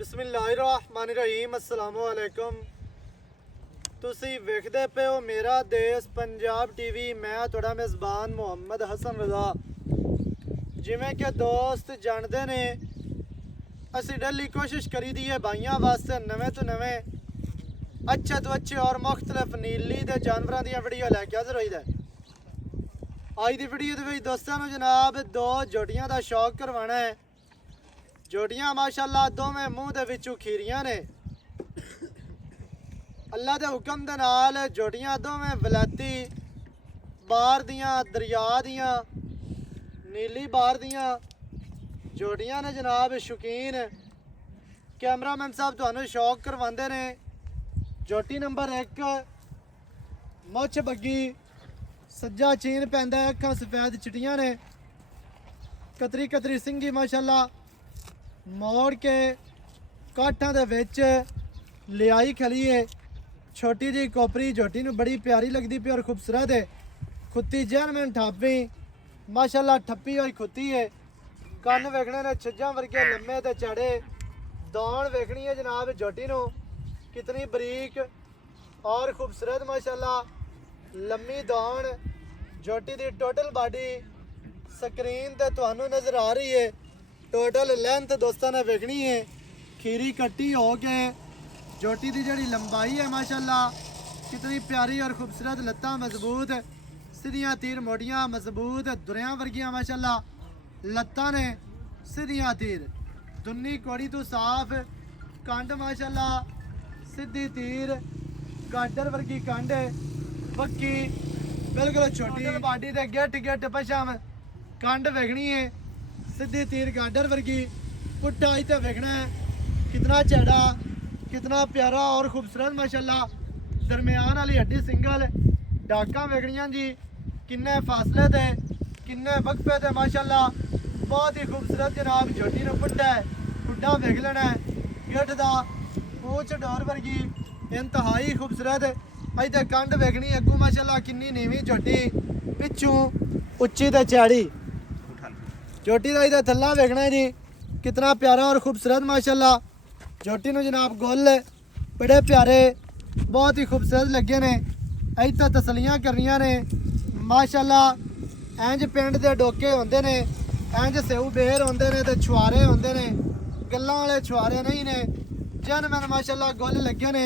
बिस्मिल्लाहिर्रहमानिर्रहीम अस्सलामु अलैकुम। तुसी वेखदे पे हो मेरा देश पंजाब टीवी। मैं तुहाडा मेज़बान मुहम्मद हसन रज़ा। जिवें कि दोस्त जानते ने असी डेली कोशिश करी दी है भाइयों वास्ते नवे तो नवे अच्छे तो अच्छे और मुख्तलिफ नीली दे जानवरों दी वीडियो लैके हाज़र होई दे। अज दी वीडियो दे विच दोस्तां नूं जनाब दो जोटियां दा शौक करवाना है। जोटियां माशाअल्लाह दोवें मूँह दे विचों खीरियां ने। अल्लाह दे हुक्म दे नाल जोटियां दोवें वलैती बार दियां दरिया दियां नीली बार दियां जोटियां ने जनाब। शौकीन कैमरामैन साहब तुहानूं शौक करवांदे ने। जोटी नंबर 1 मुछ बग्गी सज्जा चीन पैंदा है, अखां सफेद चिट्टियां ने, कतरी कतरी सिंगी माशाअल्लाह मोड़ के काठां दे विच लियाई खली है। छोटी जी कोपरी जोटी नूं बड़ी प्यारी लगदी पई और खूबसूरत है। खुत्ती जैनमैन ठापी माशाअल्लाह ठप्पी हुई खुत्ती है। कन्न वेखने ने छज्जां वर्गे लम्मे ते चढ़े। दौड़ वेखनी है जनाब जोटी नूं कितनी बरीक और खूबसूरत माशाअल्लाह लम्मी दौड़। जोटी दी टोटल बॉडी स्क्रीन ते तुहानूं नज़र आ रही है। टोटल लेंथ दोस्तों ने वेखनी है। खीरी कट्टी हो के जोटी दी जड़ी लंबाई है माशाअल्लाह कितनी प्यारी और खूबसूरत। लत्तां मजबूत सीधियां तीर मोटियां मजबूत दुरियां वर्गियां माशाअल्लाह लत्तां ने सीधियां तीर। दुन्नी कोड़ी तो साफ कंड माशाअल्लाह सीधी तीर गाडर वर्गी कंड पक्की बिल्कुल छोटी बाडी दे गेट गेट पछम कंड वेखनी है सीधी तीर गाडर वर्गी। पुट्ठा इत्थे वेखना है कितना चौड़ा कितना प्यारा और खूबसूरत माशाअल्लाह। दरमियान वाली हड्डी सिंगल डाका वेखनियां जी किन्ने फासले ते किन्ने वक्फे ते माशाअल्लाह बहुत ही खूबसूरत जनाब। जोटी ने पुट्ठा है खुड्डा वेख लेना है गेट दा पूछ डोर वर्गी इंतहाई खूबसूरत। इत्थे कंड वेखनी अगू माशाअल्लाह किन्नी नीवी जोटी पिछू उच्ची ते चौड़ी। जोटी का इधर थल्ला वेखना है जी कितना प्यारा और खूबसूरत माशाअल्लाह। जोटी नूं जनाब गोल बड़े प्यारे बहुत ही खूबसूरत लगे ने। इत्थे तसलियां करनियां ने माशाअल्लाह। इंज पिंड दे डोके होंदे ने इंज सेऊ बेर होंदे ने ते छुआरे होंदे ने। गल्लां वाले छुआरे नहीं ने जनमन माशाअल्लाह गोल लगे ने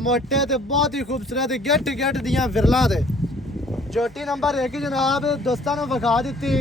मोटे ते बहुत ही खूबसूरत गेट गेट दियां विरलां दे। जोटी नंबर 1 जनाब दोस्तां नूं विखा दित्ती।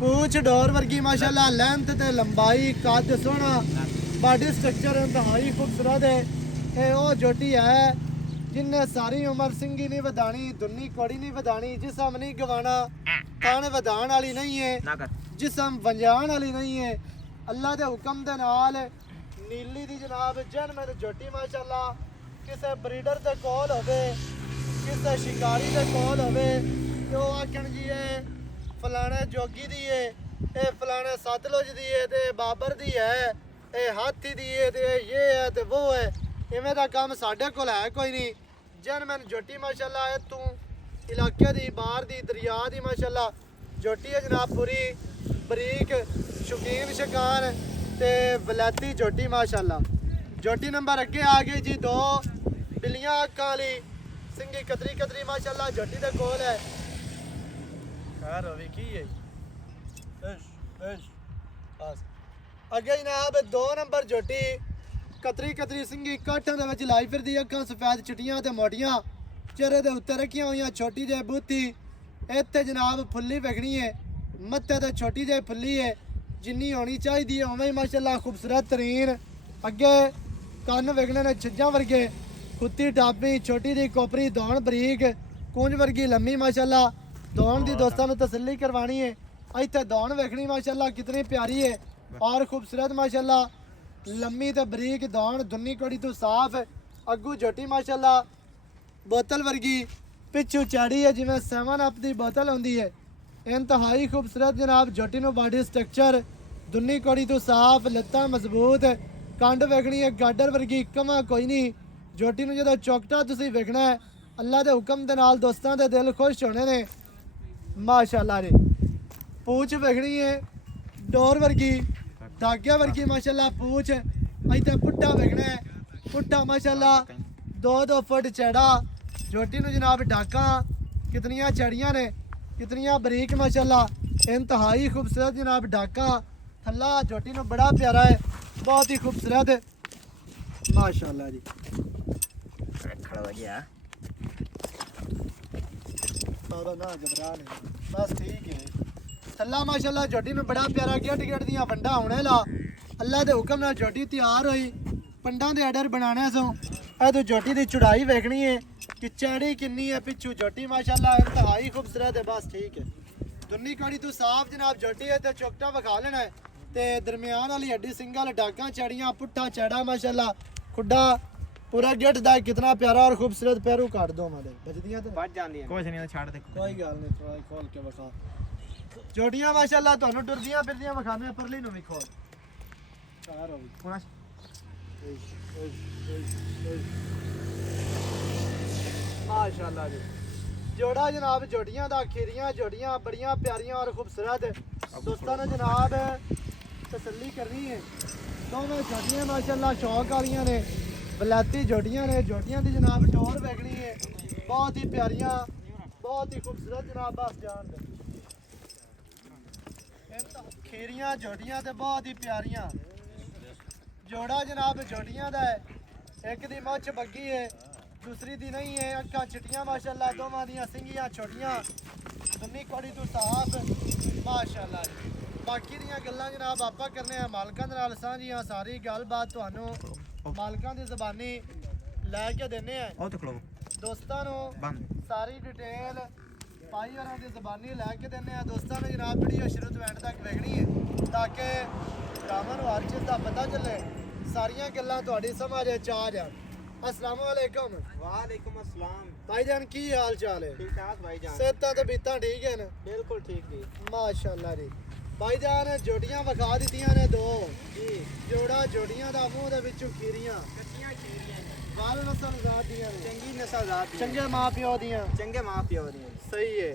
पूछ डोर वर्गी माशाअल्लाह लेंथ ते लंबाई कद सोहना बॉडी स्ट्रक्चर इंतहाई खूबसूरत है। ये वो जोटी है जिन्हें सारी उम्र सिंगी नहीं वधानी दुन्नी कोड़ी नहीं वधानी जिसम नहीं गवाना तन वधान वाली नहीं है जिसम वंजान वाली नहीं है। अल्लाह के हुक्म के नाल नीली दी जनाब जनमन जोटी माशाअल्लाह किसी ब्रीडर के कोल होवे किसी शिकारी के कोल होवे तो आखन जी है फलाने जोगी दी है ये फलाने सतलुज दी है ते बाबर दी है ये हाथी दी है ते ये है ते वो है। इवें दा काम साडे कोल है कोई नहीं। जनमन जोटी माशाअल्लाह है तू इलाके दी बाहर दी दरिया दी माशाअल्लाह जोटी है जनाब पूरी बरीक शौकीन शिकार ते वलैती जोटी माशाअल्लाह। जोटी नंबर अगे आ गई जी दो बिल्लियां अक्खां वाली सिंगी कतरी कतरी माशाअल्लाह जोटी दे कोल है। खैर होवी की है बस अगे जनाब 2 नंबर जोटी कतरी कतरी सिंगी काठां दे विच लाई फिरदी अखां सफेद चिट्टियां ते मोटियां चेहरे दे उत्ते रखियां होईयां छोटी जेही बूथी। इत्थे जनाब फुल्ली वेखनी है मत्थे ते छोटी जेही फुल्ली है जिन्नी होनी चाहिदी है उवें ही माशाअल्लाह खूबसूरत तरीन। अगे कन्न वेखने ने छज्जां वर्गे खुत्ती टापी छोटी जी कोपरी दौड़ बरीक कूंज वर्गी लम्मी माशाअल्लाह। दौड़ दी दोस्तों ने तसल्ली करवानी है। इत्थे दौड़ वेखनी माशाअल्लाह कितनी प्यारी है और खूबसूरत माशाअल्लाह लम्मी ते बरीक दौड़ दुन्नी कोड़ी तो साफ। अगू जोटी माशाअल्लाह बोतल वर्गी पिछू चौड़ी है जिवें 7 अप दी बोतल होंदी है। इंतहाई खूबसूरत जनाब जोटी नूं बॉडी स्ट्रक्चर दुन्नी कोड़ी तो साफ लत्तां मजबूत कंड वेखनी है गाडर वर्गी कमा कोई नहीं। जोटी नूं जदों चौकटा तुसीं वेखना है अल्लाह दे हुक्म दे नाल दोस्तां दे दिल खुश होने ने माशाअल्लाह ने। पूछ वेखनी है डोर वर्गी धागे वर्गी माशाअल्लाह पूछ ਇੱਥੇ ਪੁੱਟਾ ਵਿਕਣਾ ਹੈ। ਪੁੱਟਾ ਮਾਸ਼ਾਅੱਲਾ 2-2 ਫੁੱਟ ਚੜਾ। ਝੋਟੀ ਨੂੰ ਜਨਾਬ ਡਾਕਾਂ ਕਿਤਨੀਆਂ ਚੜੀਆਂ ਨੇ, ਕਿਤਨੀਆਂ ਬਰੀਕ ਮਾਸ਼ਾਅੱਲਾ, ਇੰਤਹਾਈ खूबसूरत जनाब डाका। थल्ला झोटी ਨੂੰ बड़ा प्यारा है, बहुत ही खूबसूरत माशाअल्लाह जी। खड़ा हो गया सारा ना घबरा नहीं, बस ठीक है। थल्ला माशाअल्लाह झोटी ਨੂੰ बड़ा प्यारा गेट गेट ਦੀਆਂ ਵੰਡਾ ਹੋਣੇ ਲਾ। ਅੱਲਾ ਦੇ ਹੁਕਮ ਨਾਲ ਝੋਟੀ ਤਿਆਰ ਹੋਈ। ਪੰਡਾਂ ਦੇ ਆਰਡਰ ਬਣਾਣੇ ਸੋ। ਇਹ ਤੋਂ ਝੋਟੀ ਦੀ ਚੜਾਈ ਵੇਖਣੀ ਹੈ ਕਿ ਚੜੀ ਕਿੰਨੀ ਹੈ। ਪਿੱਛੂ ਝੋਟੀ ਮਾਸ਼ਾਅੱਲਾ ਇੰਤਹਾਈ खूबसूरत है, बस ठीक है। दुन्नी काड़ी तो साफ जनाब झोटी है ते चोकटा विखा लेना है ते दरमियान वाली हड्डी सिंगल डाका चढ़ियां पुट्ठा चढ़ा माशाल्लाह खुड्डा पूरा गेट दा कितना प्यारा और खूबसूरत पैरू काट दो हमारे बजदियां तो बच जांदी है कुछ नहीं छाड़ दे कोई गल नहीं थोड़ा खोल के विखा झोटियां माशाल्लाह ਤੁਹਾਨੂੰ ਟੁਰਦੀਆਂ ਫਿਰਦੀਆਂ ਵਿਖਾਣੇ ਪਰਲੀ ਨੂੰ ਵੀ ਖੋਲ ਚਾਰ ਹੋ ਗਈ माशाल्लाह जी। जोड़ा जनाब जोड़ियां दा खीरियां जोड़ियां बड़ियां प्यारियां और खूबसूरत दोस्तों ने जनाब तसल्ली करनी है। दोनों जोड़ियां माशाल्लाह शौक वालियां ने, बलाती जोड़ियां ने। जोड़ियां दी जनाब टोर वेखनी है, बहुत ही प्यारियां, बहुत ही खूबसूरत जनाब। बस जान दे खीरियां जोड़ियां ते बहुत ही प्यारियां। जोड़ा जनाब जोड़ियां दा है, एक दी मुछ बग्गी है, दूसरी दी नहीं है। अक्खां चिट्टियां माशाल्लाह, दोवां दियां सिंगियां छोटियां, दुन्नी कोड़ी तो साफ माशाल्लाह। बाकी दियां गल्लां जनाब आपा करने आ मालकां दे नाल सांझियां। सारी गलबात तुहानू मालकां दी ज़बानी लै के देने आ दोस्तां नू, सारी डिटेल भाई होरां दी ज़बानी लै के देने आ दोस्तां नू। जनाब वीडियो शुरू तो एंड तक वेखनी है ताकि भरावां नू हर चीज़ दा पता चले, सारियां गल्लां तुहाडी समझ च आ जाण। अस्सलाम वालेकुम। वालेकुम अस्सलाम भाईजान की हाल चाल है? ठीक ठाक भाईजान। सेहतां ते बीतां ठीक है ना? बिल्कुल ठीक जी माशाअल्लाह जी। भाईजान जोड़ियां विखा दित्तियां ने दो जी। जोड़ा जोड़ियां दा मूंह दे विचों खीरियां कच्चियां खीरियां वाल नस्ल जात दियां ने, चंगी नस्ल जात दी चंगे मां प्यो दियां। चंगे मां प्यो दी सही है।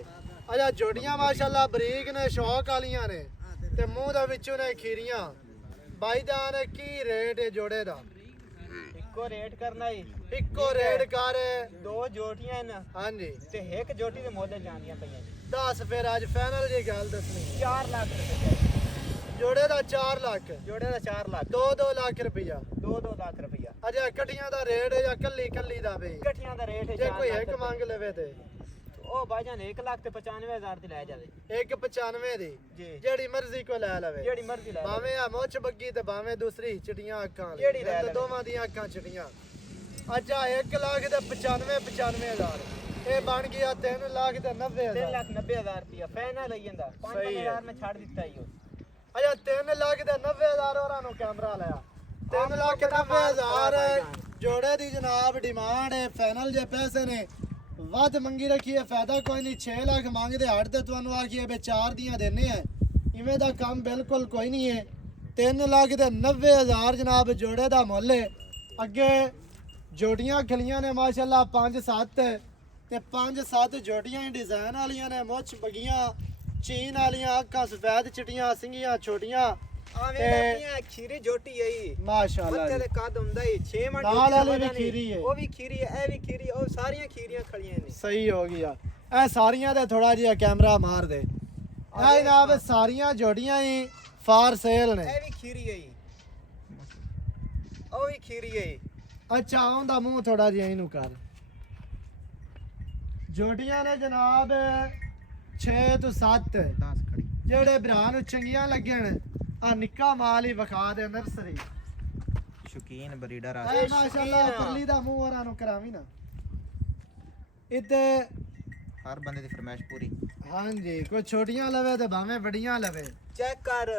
अच्छा जोड़ियां माशाअल्लाह बरीक ने, शौक वालियां ने ते मूंह दे विचों ने खीरियां। भाईजान की रेट है जोड़े दा? इको रेट करना ही इक्को रेट कर। दो जोटियां न हाँ जी ते एक जोटी दे मोले जांदियां पईयां 10 फिर आज फाइनल जी गल दसनी 4 लाख रुपए जोड़े दा 4 लाख, जोड़े दा 4 लाख 2-2 लाख रुपया। 2-2 लाख रुपया अच्छा कटियां दा रेट है या कल्ली कल्ली दा बे? इकट्ठियां दा रेट है जे 4 कोई लाख एक मांग लेवे ते ओ भाईजान 1,95,000 दी लै जावे 195 दी जी। जेड़ी मर्जी को ले लवे, जेड़ी मर्जी लै भावे आ मोच बग्गी ते भावे दूसरी चिटियां अक्खां जेड़ी ले लवे। दोवां दी अक्खां चिटियां। अच्छा 1,95,000 ये बन गया 3,90,000। 3,90,000 रुपया फाइनल लई जंदा सही है। 5,000 में छाड़ दिता ही अच्छा 3,90,000 होरां नु कैमरा लाया 3,90,000 जोड़े दी जनाब डिमांड है। फाइनल जे पैसे ने वध मंगी रखी है, फायदा कोई नहीं। 6 लाख मंगदे हट ते तुहानू आखिए बे 4 दियां देने हैं, इवें दा काम बिल्कुल कोई नहीं है। 3,90,000 जनाब जोड़े दा मुੱਲ है। अगे जोड़ियां खलियां ने माशाल्लाह 5-7 ते 5-7 जोड़ियां ही डिजाइन वालियां ने, मुछ बगियां चीन वालियां, अक्खां सफेद चिटियां, सिंगियां छोटियां आवे लड़कियां खीरी जोटी है माशाल्लाह मत्ते जी। दे कद हुंदा ही 6 मन नाल वाली भी खीरी है, ओ भी खीरी है, ए भी खीरी है, ओ सारियां खीरियां खड़ियां ने। सही हो गया। ए सारियां ते थोड़ा जिहा कैमरा मार दे। ए जनाब सारियां जोड़ियां ही फार सेल ने। ए भी खीरी है ओ भी खीरी है। अच्छा आउंदा मुंह थोड़ा जिहा इनू कर। जोड़ियां ने जनाब 6 तो 7 10 खड़ी जेड़े भरा नू चंगियां लगन आ निक्का माल ही विखा दे नर्सरी। शौकीन ब्रीडर ए माशाल्लाह परली दा मुंह होरां नू करावी ना इते। हर बंदे दी फरमाइश पूरी। हाँ जी कोई छोटियां लवे ते भाਵੇਂ बड़ियां लवे। चेक कर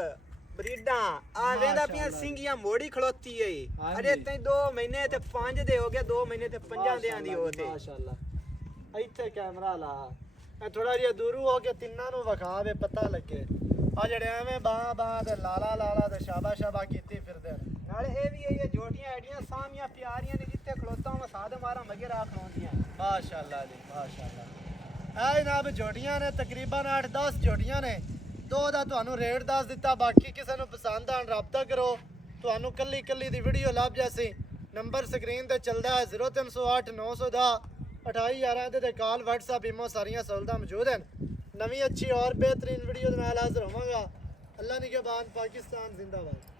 ब्रीडा आवे दा पिया सिंगियां मोड़ी खड़ोती है। हाँ अरे जी। तई 2 महीने ते 5 दे हो गया, 2 महीने ते 5 दे आंदी हो ते। माशाल्लाह ਇੱਥੇ ਕੈਮਰਾ ਲਾ ਇਹ ਥੋੜਾ ਜਿਹਾ ਦੂਰੂ ਹੋ ਕੇ ਤਿੰਨਾਂ ਨੂੰ ਵਿਖਾ ਦੇ ਪਤਾ ਲੱਗੇ। ਆ ਜਿਹੜੇ ਐਵੇਂ ਬਾਹ ਬਾਹ ਤੇ ਲਾਲਾ ਲਾਲਾ ਤੇ ਸ਼ਾਬਾ ਸ਼ਾਬਾ ਕੀਤੀ ਫਿਰਦੇ ਨੇ। ਨਾਲੇ ਇਹ ਵੀ ਇਹ ਜੋਟੀਆਂ ਐਡੀਆਂ ਸਾਮੀਆਂ ਪਿਆਰੀਆਂ ਨੇ ਜਿੱਥੇ ਖਲੋਤਾ ਮੈਂ ਸਾਧ ਮਾਰਾਂ ਮਗੇ ਰਾਖ ਖਲੋਂਦੀਆਂ। ਮਾਸ਼ਾਅੱਲਾ ਜੀ ਮਾਸ਼ਾਅੱਲਾ। ਇਹ ਜਨਾਬ ਜੋਟੀਆਂ ਨੇ ਤਕਰੀਬਨ 8-10 ਜੋਟੀਆਂ ਨੇ। ਦੋ ਦਾ ਤੁਹਾਨੂੰ ਰੇਟ ਦੱਸ ਦਿੱਤਾ, ਬਾਕੀ ਕਿਸੇ ਨੂੰ ਪਸੰਦ ਆਣ ਰਾਬਤਾ ਕਰੋ। ਤੁਹਾਨੂੰ ਕੱਲੀ ਕੱਲੀ ਦੀ ਵੀਡੀਓ ਲੱਭ ਜਾਸੀ। ਨੰਬਰ ਸਕਰੀਨ ਤੇ ਚੱਲਦਾ ਹੈ 0308 910 2811। ਇਹਦੇ ਤੇ ਕਾਲ WhatsApp ਇਮੋ ਸਾਰੀਆਂ ਸਹੂਲਤਾਂ ਮੌਜੂਦ ਹਨ। ਨਵੀਂ ਅੱਛੀ ਔਰ ਬਿਹਤਰੀਨ ਵੀਡੀਓ ਦੇ ਨਾਲ ਹਾਜ਼ਰ ਹੋਵਾਂਗਾ। ਅੱਲਾ ਨਿਗहबान, पाकिस्तान जिंदाबाद।